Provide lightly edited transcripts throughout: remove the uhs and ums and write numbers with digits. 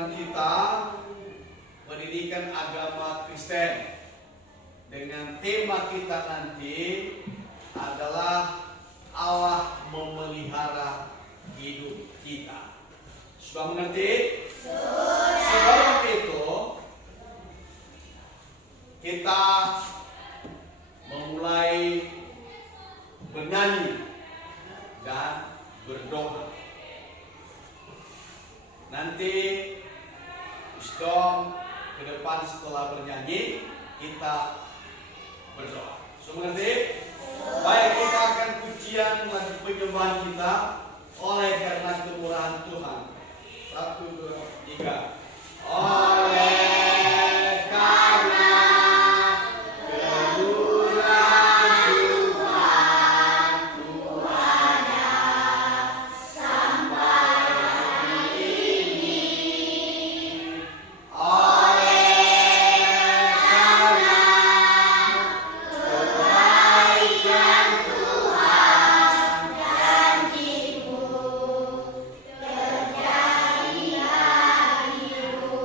pelajaran kita pendidikan agama Kristen dengan tema kita nanti adalah Allah memelihara hidup kita. Sudah mengerti? Sebelum itu kita memulai bernyanyi dan berdoa. Nanti Wisdom ke depan setelah bernyanyi kita berdoa. Sudah mengerti? Baik, kita akan pujian lagu penyembahan kita oleh karena kemurahan Tuhan. 1, 2, 3. Oleh karena kemurahan Tuhan, Ku ada sampai hari ini. Oleh karena kebaikan Tuhan janji-Mu terjadi hariku.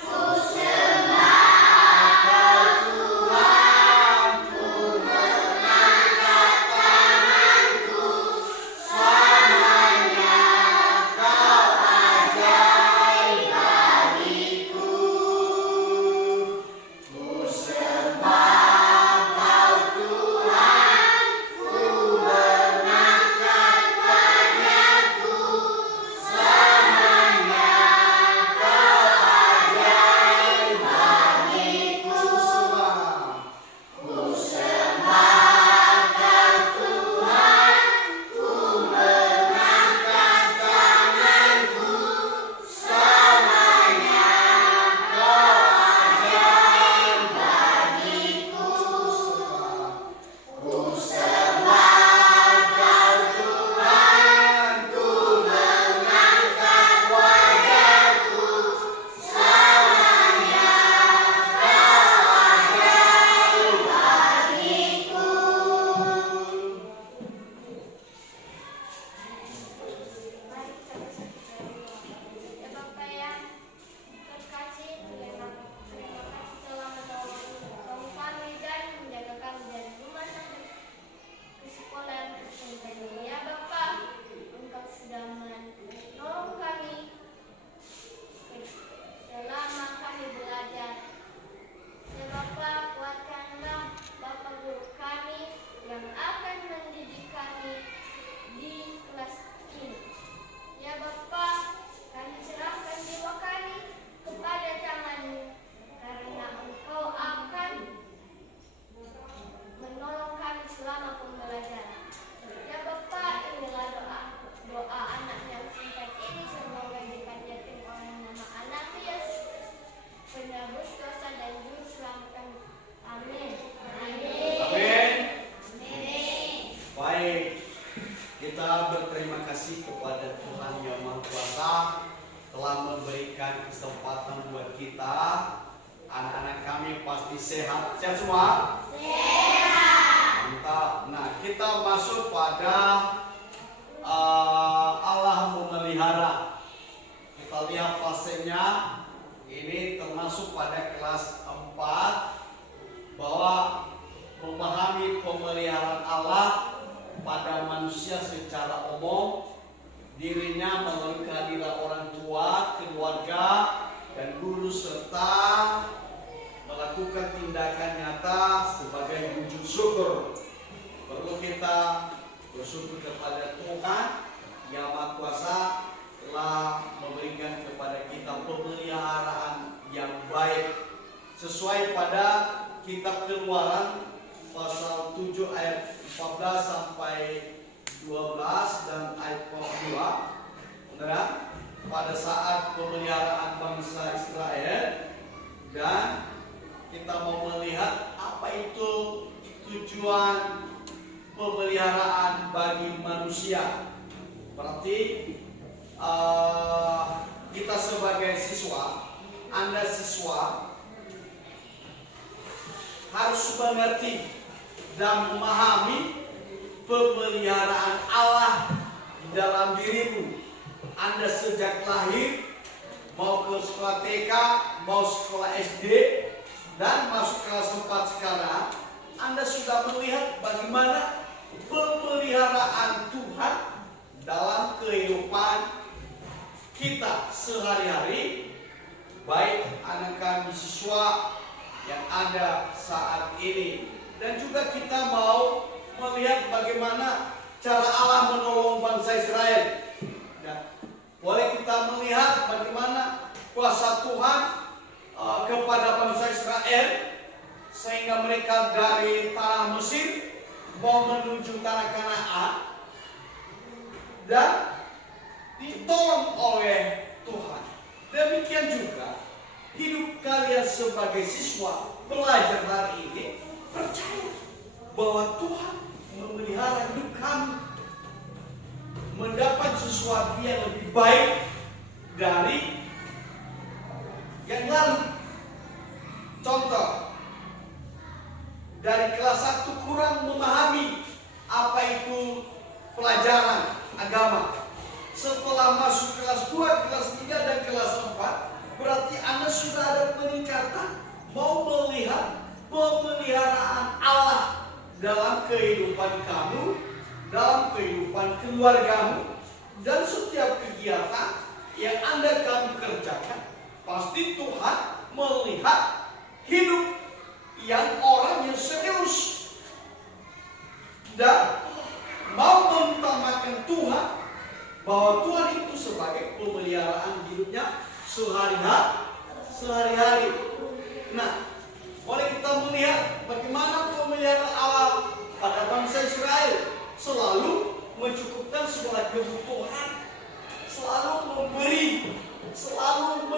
Ku sembah Kau Tuhan, ku mengangkat tanganku, selamanya Kau ajaib bagiku. Ku sembah Kau Tuhan, ku mengangkat wajahku, selamanya Kau ajaib bagiku. Ku sembah Kau Tuhan, ku mengangkat tanganku, selamanya Kau ajaib bagiku. Ku sembah Kau Tuhan, ku mengangkat wajahku, selamanya Kau ajaib bagiku. Ya Bapa yang terkasih, terima kasih telah menolong kami dan menjaga kami dari rumah sampai ke sekolah yang tercinta ini. Ya Bapa, Engkau sudah menolong kami selama kami belajar. Ya Bapa, kuatkanlah Bapak guru kami yang akan mendidik kami di kelas ini. Ya Bapa, kami serahkan jiwa kami kepada tangan-Mu, karena Engkau akan menolong kami selama pembelajaran. Ya Bapa, inilah doa anak yang singkat ini, semoga dipanjatkan oleh nama anak Yesus Kristus, penebus dosa dan juru selamat kami. Amin. Amin. Baik, kita berterima kasih kepada Tuhan Yang Maha Kuasa telah memberikan kesempatan buat kita. Anak-anak kami pasti sehat. Sehat semua? Mantap. Nah, kita masuk pada Allah memelihara. Kita lihat fasenya. Ini termasuk pada kelas 4 bahwa memahami pemeliharaan Allah pada manusia secara umum, dirinya melalui kehadiran orang tua, keluarga, dan guru, serta melakukan tindakan nyata sebagai wujud syukur. Perlu kita bersyukur kepada Tuhan Yang Maha Kuasa telah memberikan kepada kita pemeliharaan yang baik sesuai pada kitab Keluaran pasal 7 ayat 14 sampai 12 dan ayat 42. Benar? Pada saat pemeliharaan bangsa Israel, dan kita mau melihat apa itu tujuan pemeliharaan bagi manusia. Berarti kita sebagai siswa, Anda siswa harus mengerti dan memahami pemeliharaan Allah di dalam dirimu. Anda sejak lahir, mau ke sekolah TK, mau sekolah SD, dan masuk kelas 4 sekarang, Anda sudah melihat bagaimana pemeliharaan Tuhan dalam kehidupan kita sehari-hari, baik anak siswa yang ada saat ini, dan juga kita mau melihat bagaimana cara Allah menolong bangsa Israel. Ya. Boleh kita melihat bagaimana kuasa Tuhan kepada bangsa Israel sehingga mereka dari tanah Mesir mau menuju tanah Kanaan dan ditolong oleh Tuhan. Demikian juga hidup kalian sebagai siswa pelajar hari ini, percaya bahwa Tuhan memelihara hidup kami mendapat sesuatu yang lebih baik dari yang lalu. Contoh, dari kelas 1 kurang memahami apa itu pelajaran agama. Setelah masuk kelas 2, kelas 3, dan kelas 4, berarti Anda sudah ada peningkatan, mau melihat pemeliharaan Allah dalam kehidupan kamu, dalam kehidupan keluargamu, dan setiap kegiatan yang kamu kerjakan. Pasti Tuhan melihat hidup yang orang yang serius dan mau mengutamakan Tuhan, bahwa Tuhan itu sebagai pemeliharaan hidupnya sehari-hari. Nah, boleh kita melihat bagaimana pemeliharaan Allah pada bangsa Israel, selalu mencukupkan segala kebutuhan, selalu memberi, selalu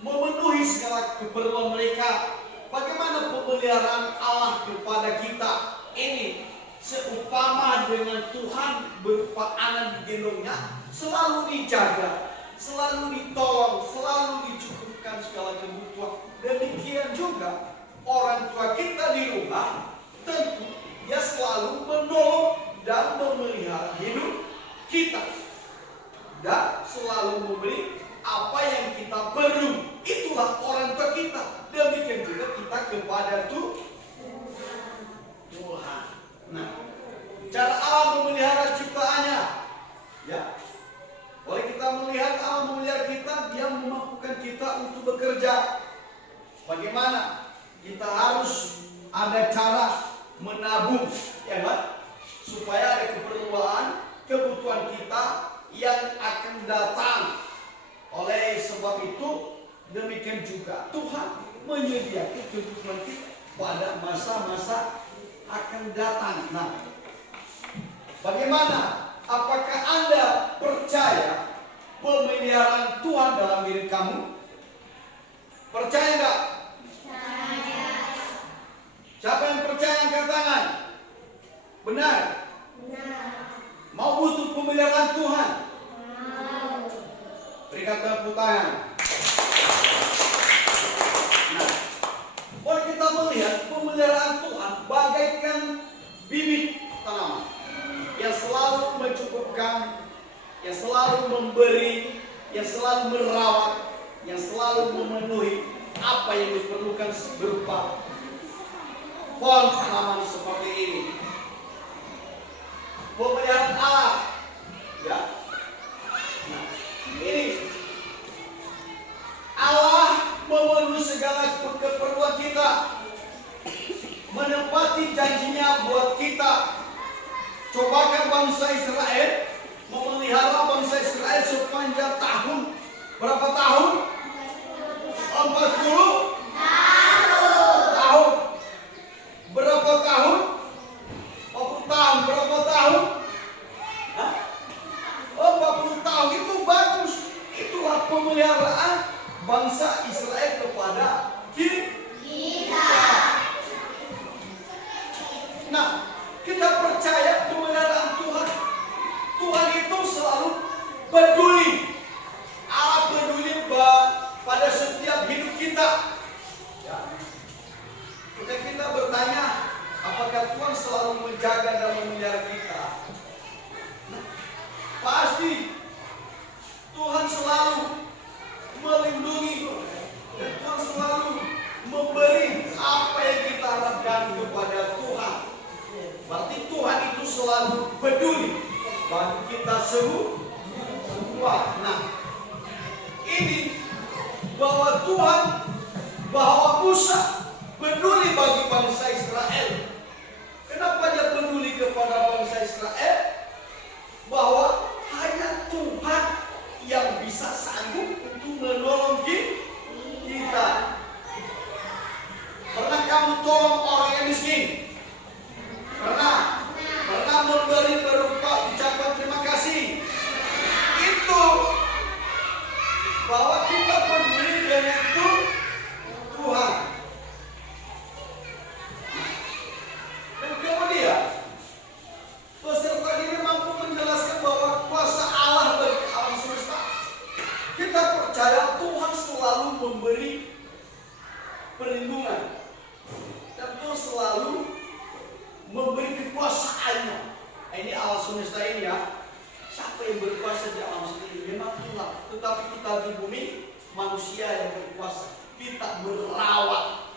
memenuhi segala keperluan mereka. Bagaimana pemeliharaan Allah kepada kita ini seumpama dengan Tuhan berupa anak digendongnya, selalu dijaga, selalu ditolong, selalu dicukupkan segala kebutuhan. Demikian juga orang tua kita di rumah, tentu dia selalu menolong dan memelihara hidup kita dan selalu memberi apa yang kita perlu. Itulah orang tua kita. Demikian juga kita kepada Tuhan. Nah, cara Allah memelihara ciptaannya, ya, boleh kita melihat Allah memelihara kita. Dia memampukan kita untuk bekerja. Bagaimana? Kita harus ada cara menabung, ya kan? Supaya ada kebutuhan kita yang akan datang. Oleh sebab itu, demikian juga Tuhan menyediakan kebutuhan kita pada masa-masa akan datang. Nah, bagaimana? Apakah Anda percaya pemeliharaan Tuhan dalam diri kamu? Percaya enggak? Percaya. Siapa yang percaya angkat tangan? Benar? Benar. Mau butuh pemeliharaan Tuhan? Mau. Berikan tepuk tangan. Nah, boleh kita melihat pemeliharaan Tuhan bagaikan bibit tanaman yang selalu mencukupkan, yang selalu memberi, yang selalu merawat, yang selalu memenuhi apa yang diperlukan berupa pohon tanaman seperti ini. Pemeliharaan Allah, ya. Nah, ini Allah memenuhi segala keperluan kita, menepati janjinya buat kita. Cobakan bangsa Israel memelihara bangsa Israel sepanjang tahun. Berapa tahun? 40 tahun. Berapa tahun? 40 tahun. Berapa tahun? Hah? 40 tahun itu bagus. Itulah pemeliharaan bangsa Israel kepada kita. Nah, kita percaya pemeliharaan Tuhan. Tuhan itu selalu peduli. Allah peduli pada setiap hidup kita. Ya. Kita bertanya, apakah Tuhan selalu menjaga dan memelihara kita? Nah, pasti bagi kita semua. Nah, ini bahwa Tuhan, bahwa Musa peduli bagi bangsa Israel. Kenapa dia peduli kepada bangsa Israel? Bahwa hanya Tuhan yang bisa sanggup untuk menolong kita. Pernah kamu tolong orang yang miskin? Pernah? Pernah memberi berupa ucapan terima kasih? Itu bahwa kita peduli dengan Tuhan. Dan kemudian peserta ini mampu menjelaskan bahwa kuasa Allah bagi alam semesta. Kita percaya Tuhan selalu memberi perlindungan, dan Tuhan selalu memberi kekuasaannya. Ini alam semesta ini ya. Siapa yang berkuasa di alam semesta ini? Memang Tuhan. Tetapi kita di bumi manusia yang berkuasa. Kita merawat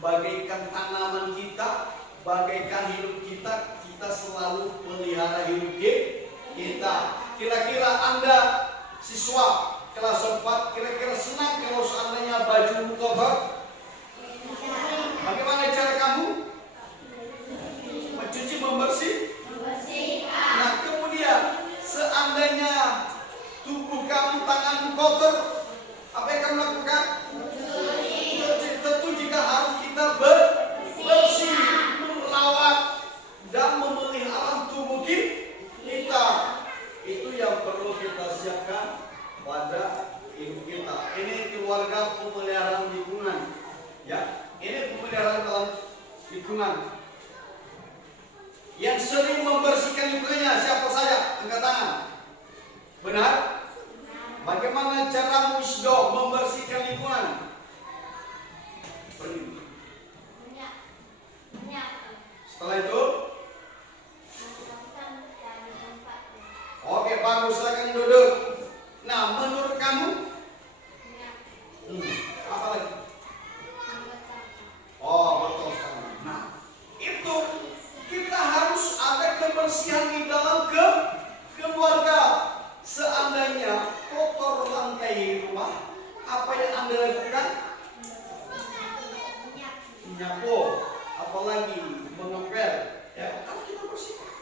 bagaikan tanaman kita, bagaikan hidup kita. Kita selalu melihara hidup kita. Kira-kira Anda siswa kelas 4 kira-kira senang kalau seandainya bajumu kotor? Bagaimana cara kamu mencuci, membersihkan? Nah, kemudian seandainya tubuh kamu, tanganmu kotor, apa yang kamu lakukan? Tentu jika harus kita bersih, merawat dan memelihara tubuh kita. Itu yang perlu kita siapkan pada hidup kita. Ini keluarga pemeliharaan lingkungan, ya. Ini pemeliharaan dalam lingkungan. Yang sering membersihkan lingkungannya siapa saja? Angkat tangan. Benar? Bagaimana cara Isdo membersihkan lingkungan? Setelah itu, oke, bagus, silakan duduk. Nah, menurut kamu? Apa lagi? Oh, betul sekali. Nah, itu kita harus ada kebersihan di dalam keluarga. Seandainya kotor lantai di rumah, apa yang Anda lakukan? Menyapu, apalagi mengepel. Ya, harus kita bersihkan.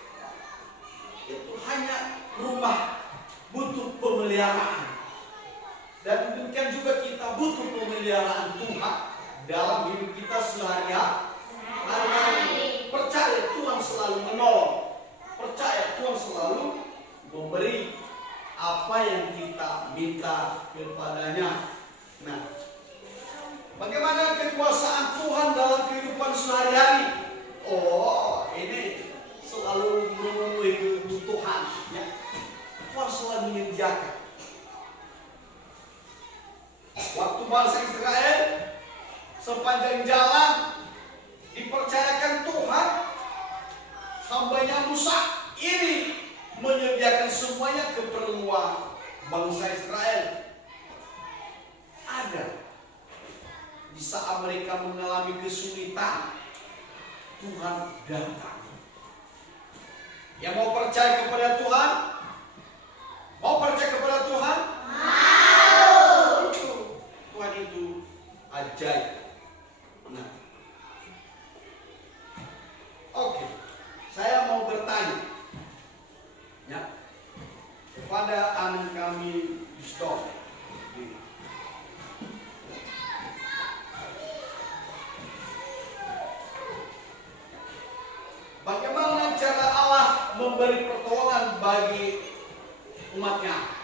Itu hanya rumah butuh pemeliharaan. Dan demikian juga kita butuh pemeliharaan Tuhan dalam hidup kita sehari-hari. Percaya Tuhan selalu menolong. Percaya Tuhan selalu memberi apa yang kita minta kepadanya. Nah, bagaimana kekuasaan Tuhan dalam kehidupan sehari-hari? Oh, ini selalu memenuhi kebutuhan, ya. Tuhan selalu menyediakan. Waktu bangsa Israel sepanjang jalan dipercayakan Tuhan, hambanya Musa ini menyediakan semuanya keperluan bangsa Israel. Ada di saat mereka mengalami kesulitan, Tuhan datang. Yang mau percaya kepada Tuhan? Mau percaya kepada Tuhan? Mau. Tuhan itu ajaib. Nah, oke, saya mau bertanya, ya, kepada anak kami Yusuf. Bagaimana cara Allah memberi pertolongan bagi umatnya?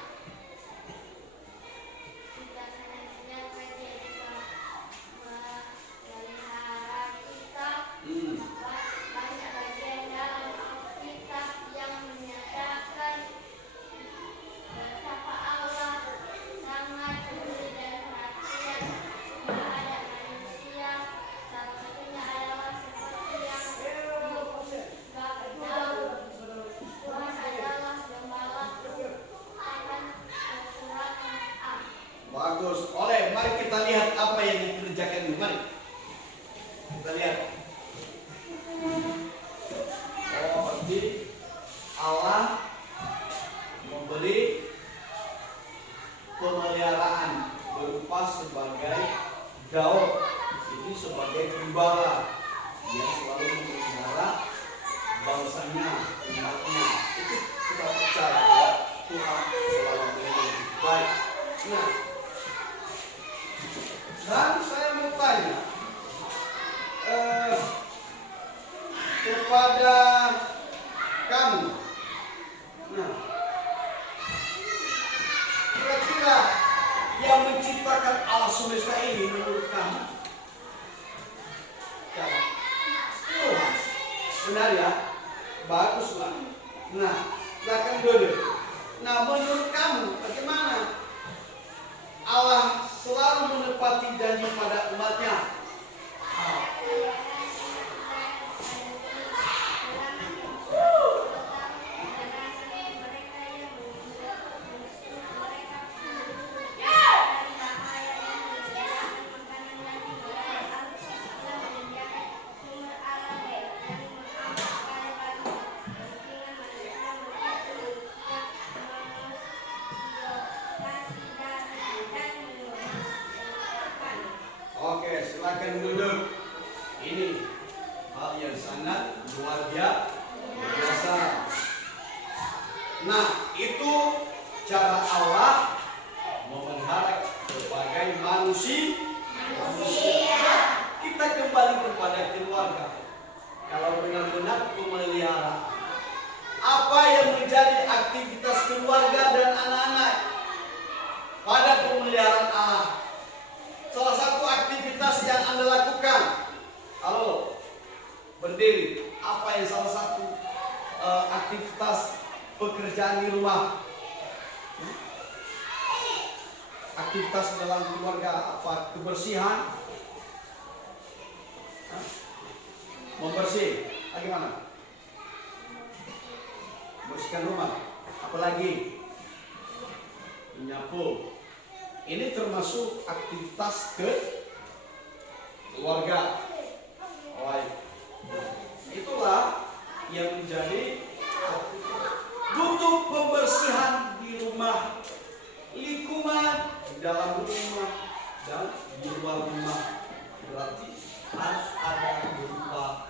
Bagus. Oleh, mari kita lihat apa yang dikerjakan dulu. Mari kita lihat. Oh, berarti Allah pemeliharaan berupa sebagai daud, ini sebagai gembala yang selalu memelihara bangsanya, umatnya. Itu kita percaya ya, Tuhan selalu melindungi. Baik. Nah, dan saya mau tanya kepada kamu. Nah, kira-kira yang menciptakan alam semesta ini menurut kamu? Siapa? Tuhan. Benar ya? Baguslah. Nah, silakan duduk. Nah, menurut kamu bagaimana Allah selalu menepati janji pada umatnya? Oke, silakan duduk. Ini hal yang sangat luar biasa. Nah, itu cara Allah memelihara sebagai manusia. Kita kembali kepada keluarga. Kalau benar-benar memelihara, apa yang menjadi aktivitas keluarga dan anak-anak pada pemeliharaan Allah? Salah satu aktivitas yang Anda lakukan, halo, berdiri, apa yang salah satu aktivitas pekerjaan di rumah? Aktivitas dalam keluarga apa? Kebersihan, membersih, bagaimana? Membersihkan rumah, apalagi menyapu. Ini termasuk aktivitas keluarga. Itulah yang menjadi butuh pembersihan di rumah, lingkungan di dalam rumah dan di luar rumah. Berarti harus ada berupa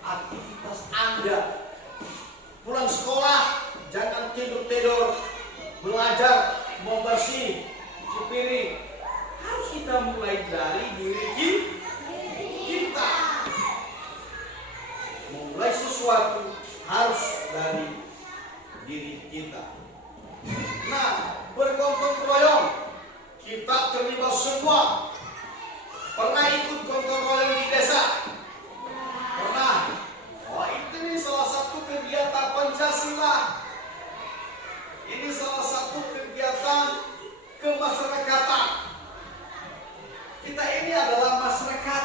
aktivitas Anda. Pulang sekolah jangan tidur-tidur, belajar membersih piring. Harus kita mulai dari diri kita. Memulai sesuatu harus dari diri kita. Nah, bergotong royong, kita terlibat semua. Pernah ikut gotong royong di desa? Pernah. Oh, itu nih salah satu kegiatan Pancasila. Ini salah satu kegiatan kemasyarakatan. Kita ini adalah masyarakat,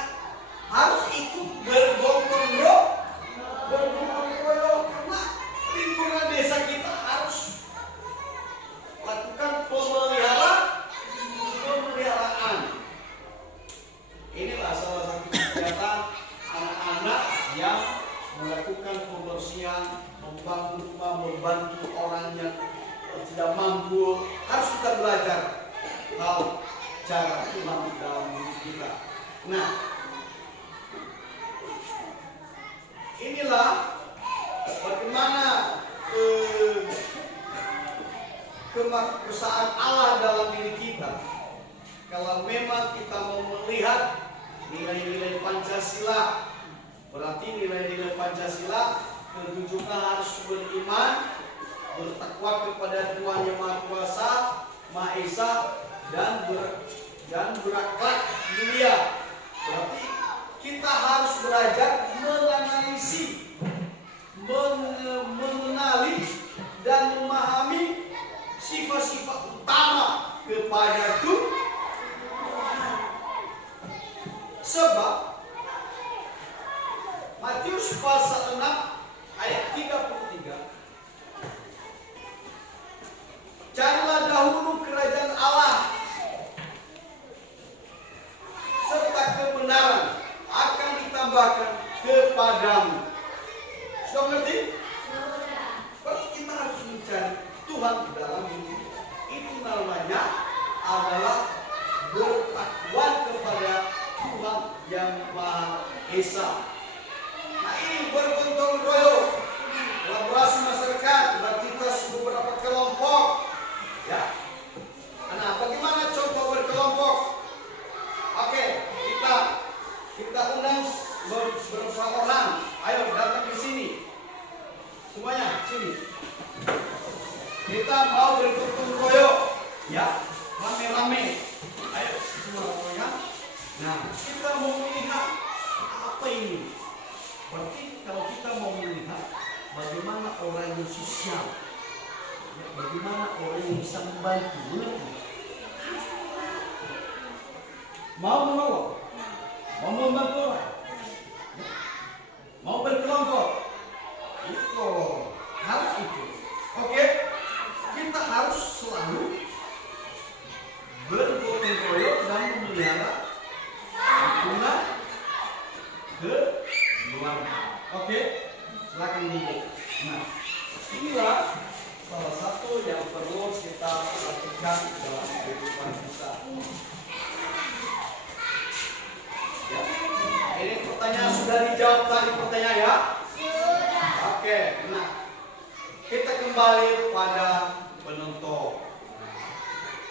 harus ikut bergotong royong karena lingkungan desa kita harus lakukan pemeliharaan. Inilah salah satu kegiatan anak-anak yang melakukan pembersihan, membangun rumah, membantu orang yang tidak mampu. Harus kita belajar hal cara Tuhan dalam hidup kita. Nah, inilah bagaimana kemakmuraan Allah dalam diri kita. Kalau memang kita mau melihat nilai-nilai Pancasila, berarti nilai-nilai Pancasila ketujuhnya harus beriman, bertakwa kepada Tuhan Yang Maha Kuasa, Maha Esa, dan berakhlak mulia. Berarti kita harus belajar menganalisis, mengenali dan memahami sifat-sifat utama kepada Tuhan. Sebab Matius pasal 6 ayat 33, carilah dahulu kerajaan Allah serta kebenaran akan ditambahkan kepadamu. Sudah ngerti? Berarti kita harus mencari Tuhan di dalam hidup. Itu namanya adalah bertakwa kepada Tuhan yang Maha Esa. Nah, ini bergotong royong, kolaborasi masyarakat, beraktivitas beberapa kelompok. Ya. Nah, bagaimana contoh berkelompok? Oke, kita undang beberapa orang. Ayo datang di sini. Semuanya sini. Kita mau bergotong royong, ya, rame-rame. Ayo semua ya. Nah, kita mau melihat apa ini? Berarti kalau kita mau melihat bagaimana orang yang sosial, ya, bagaimana orang yang bisa membantu, mengerti? Mau menolong, mau membantu orang, ya, mau berkelompok, itu harus itu. Oke, kita harus selalu bergotong royong dan memelihara hubungan keluarga. Oke, silakan dulu. Nah, inilah salah satu yang perlu kita perhatikan dalam kehidupan kita. Ya, ini pertanyaan sudah dijawab tadi pertanyaan ya? Sudah. Oke, nah kita kembali pada penonton.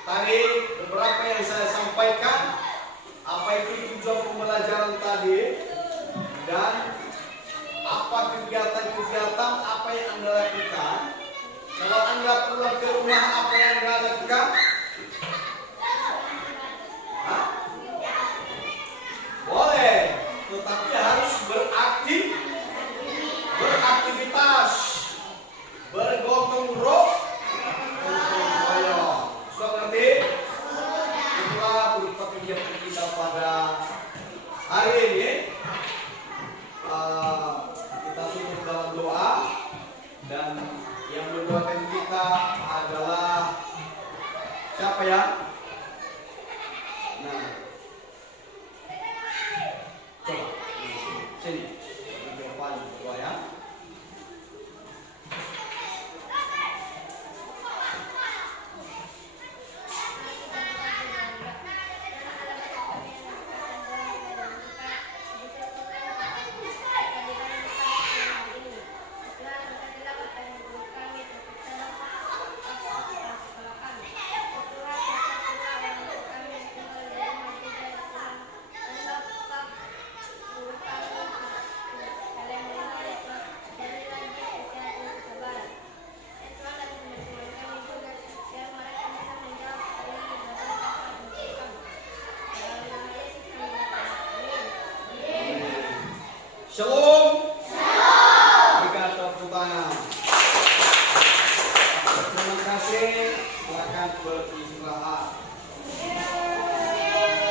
Tadi beberapa yang saya sampaikan, apa itu tujuan pembelajaran tadi, dan apa kegiatan-kegiatan apa yang Anda lakukan. Kalau Anda pulang ke rumah, apa yang Anda lakukan? Hah? Boleh, tetapi harus beraktivitas, bergotong royong. Sudah ngerti? Itulah berupa kegiatan kita pada hari ini. Kita tutup dalam doa, dan yang mendoakan kita adalah siapa ya? Nah, coba sini di depan doa ya. Shalom.